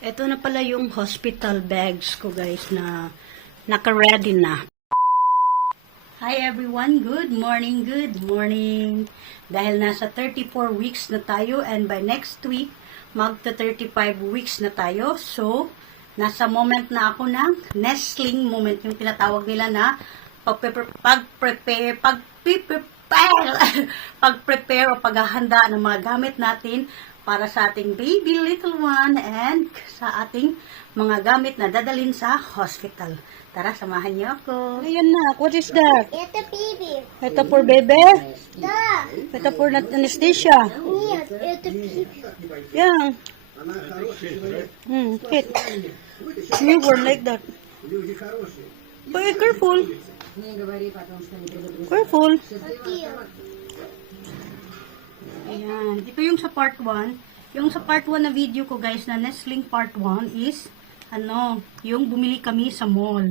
Ito na pala yung hospital bags ko guys na naka-ready na. Hi everyone, good morning, good morning. Dahil nasa 34 weeks na tayo and by next week, magta 35 weeks na tayo. So, nasa moment na ako ng nestling moment, yung tinatawag nila na pag-prepare o paghahanda ng mga gamit natin para sa ating baby little one and sa ating mga gamit na dadalhin sa hospital. Tara, samahan niyo ako. Ayan na, what is that? Это baby. Ito for bebe? Да. Ito for anesthesia? Нет, это baby. Yeah. Kit. Newborn like that. But careful. Careful. Ayan. Ito yung sa part 1. Yung sa part 1 na video ko guys na nestling part 1 is yung bumili kami sa mall.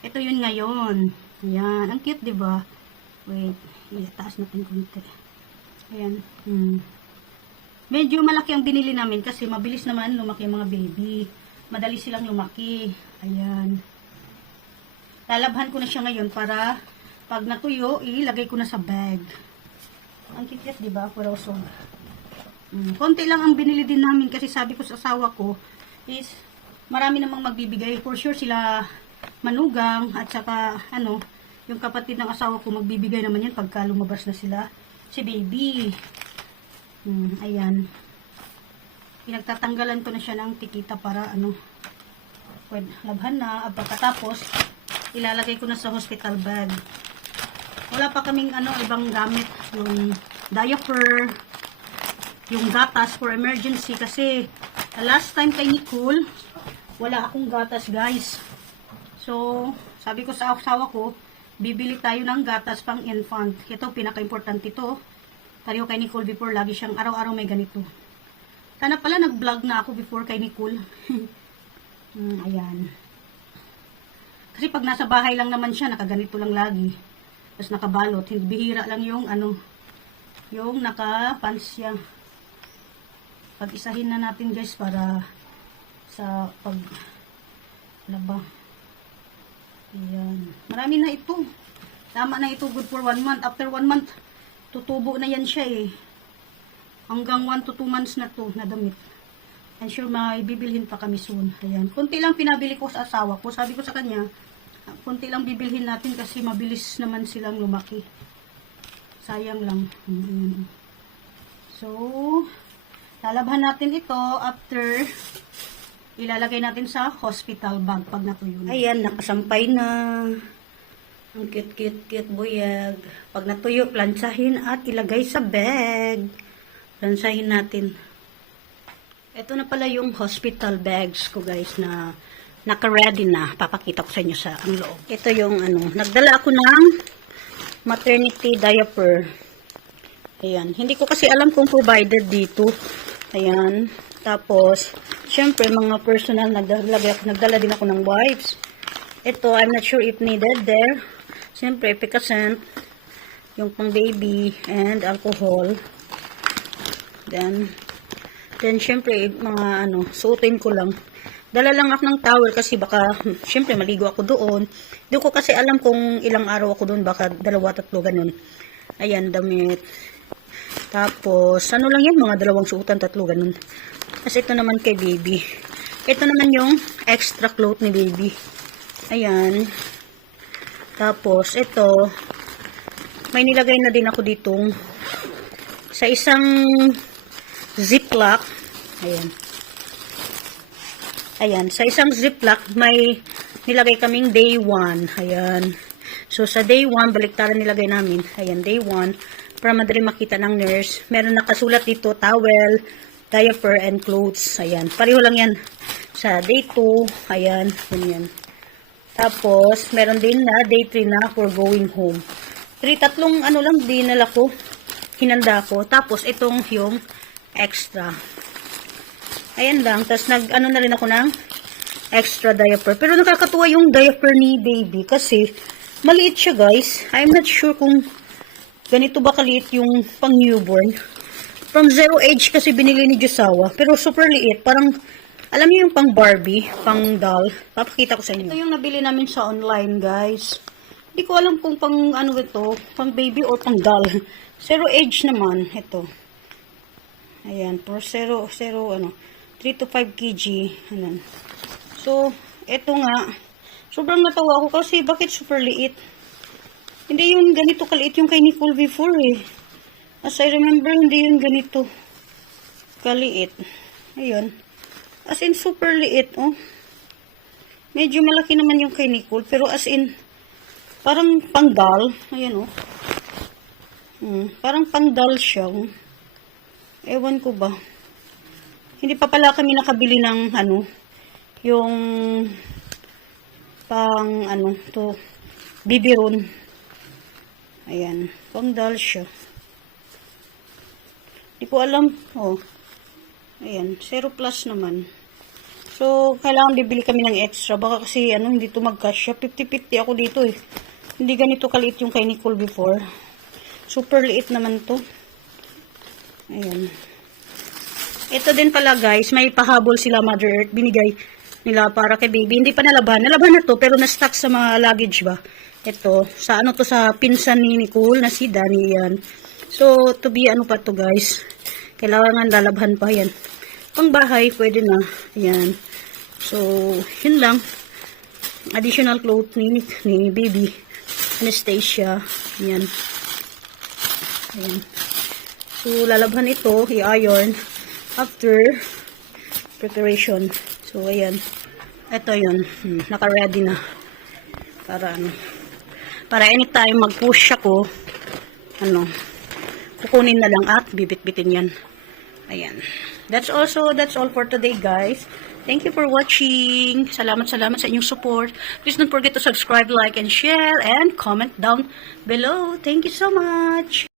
Ito yun ngayon. Ayan. Ang cute, diba? Wait. Itaas natin konti. Ayan. Medyo malaki ang binili namin kasi mabilis naman lumaki ang mga baby. Madali silang lumaki. Ayan. Lalabhan ko na siya ngayon para pag natuyo, ilagay ko na sa bag. Ang cute, diba? Pero so, konti lang ang binili din namin kasi sabi ko sa asawa ko is marami namang magbibigay. For sure sila manugang at saka yung kapatid ng asawa ko magbibigay naman yan pagka lumabas na sila si baby. Ayan. Pinagtatanggalan ko na siya ng tikita para labhan na. At pagkatapos ilalagay ko na sa hospital bag. Wala pa kaming ibang gamit. Yung diaper, yung gatas for emergency kasi last time kay Nicole, wala akong gatas guys. So, sabi ko sa asawa ko, bibili tayo ng gatas pang infant. Ito, pinaka-importante ito. Pareho kay Nicole before, lagi siyang araw-araw may ganito. Sana pala nag-vlog na ako before kay Nicole. Ayan. Kasi pag nasa bahay lang naman siya, nakaganito lang lagi. Tapos nakabalot. Hindi bihira lang yung yung naka-pants siya. Pag-isahin na natin guys para sa paglaba. Ayan. Marami na ito. Tama na ito. Good for 1 month. After 1 month, tutubo na yan siya eh. Hanggang 1 to 2 months na to na damit. I'm sure may bibilhin pa kami soon. Ayan. Kunti lang pinabili ko sa asawa ko. Sabi ko sa kanya, kunti lang bibilhin natin kasi mabilis naman silang lumaki. Sayang lang. So, lalabhan natin ito after ilalagay natin sa hospital bag pag natuyo na. Ayan, nakasampay na. Ang cute buyag. Pag natuyo, plansahin at ilagay sa bag. Plansahin natin. Ito na pala yung hospital bags ko guys na naka-ready na. Papakita ko sa inyo sa ang loob. Ito yung nagdala ako ng maternity diaper. Ayan. Hindi ko kasi alam kung provided dito. Ayan. Tapos, syempre mga personal nagdala din ako ng wipes. Ito, I'm not sure if needed there. Syempre, Epicacent, yung pang baby, and alcohol. Then syempre, mga suotin ko lang. Dala lang ako ng towel kasi baka, syempre, maligo ako doon. Hindi ko kasi alam kung ilang araw ako doon, baka 2-3 ganun. Ayan, damit. Tapos, lang yan, mga 2 suotan, 3 ganun. Kasi ito naman kay baby. Ito naman yung extra cloth ni baby. Ayan. Tapos, ito, may nilagay na din ako ditong sa isang ziplock. Ayan. Ayan. Sa isang ziplock, may nilagay kaming day 1. Ayan. So, sa day 1, baliktaran nilagay namin. Ayan, day 1. Para madali makita ng nurse. Meron nakasulat dito, towel, diaper, and clothes. Ayan. Pareho lang yan. Sa day 2, ayan. Ganyan. Tapos, meron din na day 3 na for going home. Tatlong lang, dinala ko. Hinanda ko. Tapos, itong yung extra. Ayan lang. Tapos, na rin ako ng extra diaper. Pero nakakatuwa yung diaper ni baby kasi maliit siya guys. I'm not sure kung ganito ba kaliit yung pang newborn. From 0 age kasi binili ni Josawa. Pero super liit. Parang Alam niyo yung pang Barbie, pang doll. Papakita ko sa inyo. Ito yung nabili namin sa online, guys. Hindi ko alam kung pang ano ito, pang baby or pang doll. Zero age naman, ito. Ayan, for 3 to 5 kg. Ayan. So, ito nga, sobrang natawa ako kasi bakit super liit? Hindi yun ganito kaliit yung kay Nicole before eh. As I remember, hindi yun ganito kaliit. Ayun. As in, super liit, oh. Medyo malaki naman yung kay Nicole, pero as in, parang pang-doll. Ayan, oh. Parang pang-doll siya, oh. Ewan ko ba. Hindi pa pala kami nakabili ng, yung, bibiron. Ayan, pang-doll siya. Hindi ko alam, oh. Ayan, 0 plus naman. So, kailangan bibili kami ng extra. Baka kasi, hindi ito magkasya. 50-50 ako dito eh. Hindi ganito kaliit yung kay Nicole before. Super liit naman to. Ayan. Ito din pala guys, may pahabol sila Mother Earth. Binigay nila para kay baby. Hindi pa nalaban. Nalaban na to, pero na-stuck sa mga luggage ba? Ito, sa sa pinsan ni Nicole na si Danny yan. So, to be pa to guys. Kailangan lalabhan pa yan. Pang bahay, pwede na. Ayan. So, yun lang. Additional clothes ni baby. Anastasia. Ayan. Ayan. So, lalabhan ito. I-iron. After preparation. So, ayan. Ito yun. Naka-ready na. Para anytime mag-push ako, kukunin na lang at bibit-bitin yan. Ayan. That's all for today, guys. Thank you for watching. Salamat sa inyong support. Please don't forget to subscribe, like, and share, and comment down below. Thank you so much.